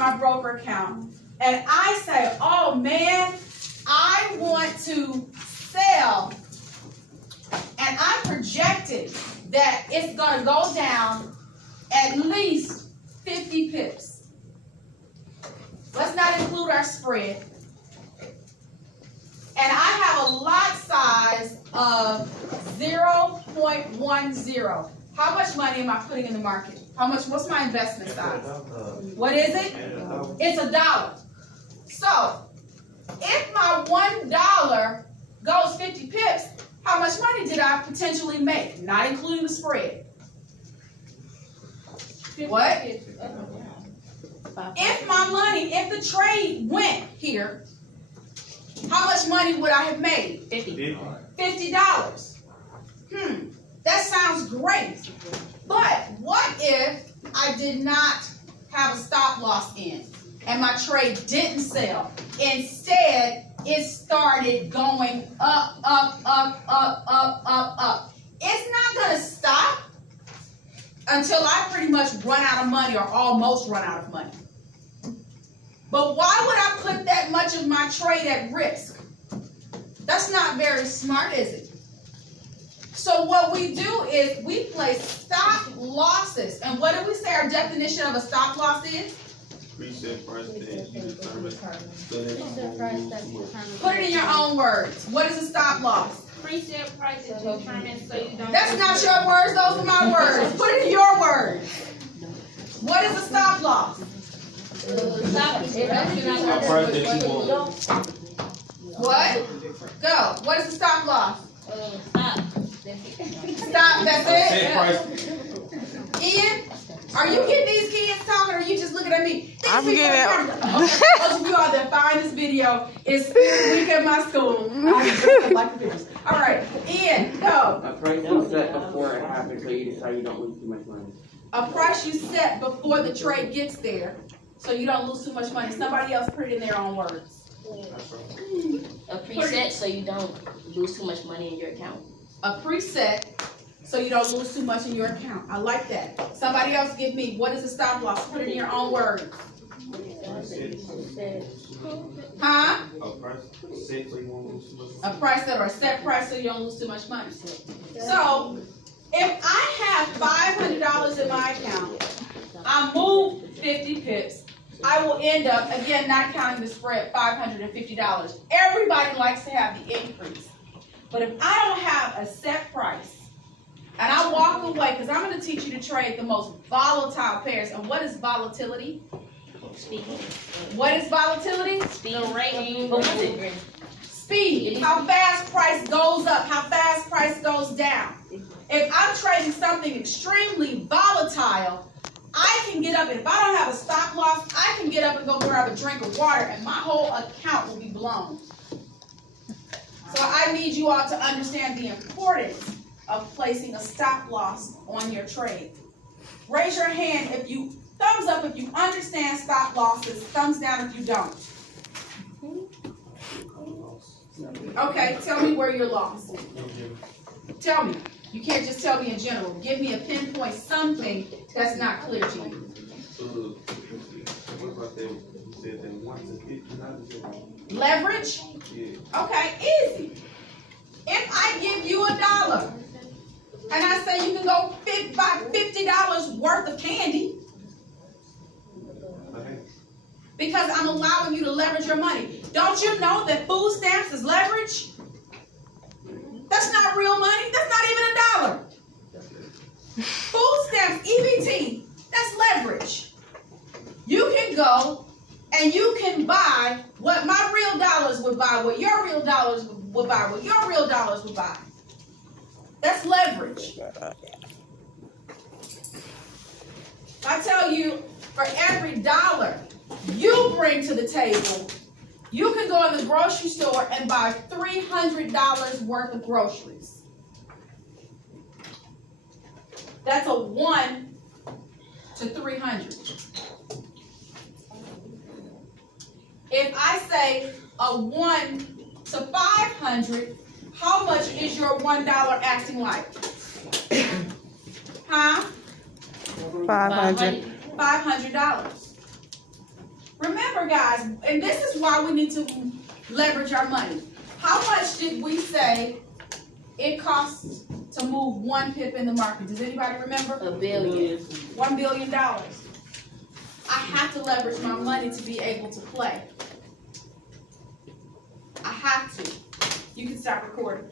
my broker account and I say, oh man, I want to sell, and I'm projecting that it's going to go down at least 50 pips. Let's not include our spread. And I have a lot size of 0.10. How much money am I putting in the market? What's my investment size? What is it? It's $1. So, if my $1 goes 50 pips, how much money did I potentially make? Not including the spread. What? If the trade went here, how much money would I have made? $50. That sounds great. But what if I did not have a stop loss in and my trade didn't sell? Instead, it started going up, up, up, up, up, up, up. It's not going to stop until I pretty much run out of money or almost run out of money. But why would I put that much of my trade at risk? That's not very smart, is it? So what we do is we place stop losses. And what do we say our definition of a stop loss is? Preset price that you determine. Put it in your own words. What is a stop loss? Preset price is determined so you don't. That's not your words, those are my words. Put it in your words. What is a stop loss? Stop is Price that you want. What? Go. What is the stop loss? Stop. Stop, that's it? Set price. Ian, are you getting these kids talking or are you just looking at me? I'm getting it. Okay, those of you out there find this video. It's week at my school. I like the pictures. All right, Ian, go. A price you set before it happens so you decide you don't lose too much money. A price you set before the trade gets there so you don't lose too much money. Somebody else put it in their own words. A preset so you don't lose too much money in your account. A preset so you don't lose too much in your account. I like that. Somebody else give me, what is a stop loss? Put it in your own words. Huh? A price set so you won't lose too much. A price set or a set price so you don't lose too much money. So, if I have $500 in my account, I move 50 pips, I will end up, again, not counting the spread, $550. Everybody likes to have the increase. But if I don't have a set price, and I walk away, because I'm going to teach you to trade the most volatile pairs. And what is volatility? What is volatility? Speed. How fast price goes up, how fast price goes down. If I'm trading something extremely volatile, I can get up, and if I don't have a stop loss, I can get up and go grab a drink of water, and my whole account will be blown. So I need you all to understand the importance of placing a stop loss on your trade. Raise your hand if you, thumbs up if you understand stop losses, thumbs down if you don't. Okay, tell me where you're lost. Tell me. You can't just tell me in general. Give me a pinpoint something that's not clear to you. What about that? You said that 1 to 50. Leverage? Yeah. Okay, easy. If I give you $1 and I say you can go buy $50 worth of candy because I'm allowing you to leverage your money. Don't you know that food stamps is leverage? That's not real money. That's not even $1. Food stamps, EBT, that's leverage. You can go and you can buy what my real dollars would buy, what your real dollars would buy, what your real dollars would buy. That's leverage. I tell you, for every dollar you bring to the table, you can go in the grocery store and buy $300 worth of groceries. That's a 1 to 300. If I say a 1 to 500, how much is your $1 acting like? Huh? $500. $500. remember, guys, and this is why we need to leverage our money. How much did we say it costs to move 1 pip in the market? Does anybody remember? $1 billion. $1 billion. I have to leverage my money to be able to play. I have to. You can stop recording.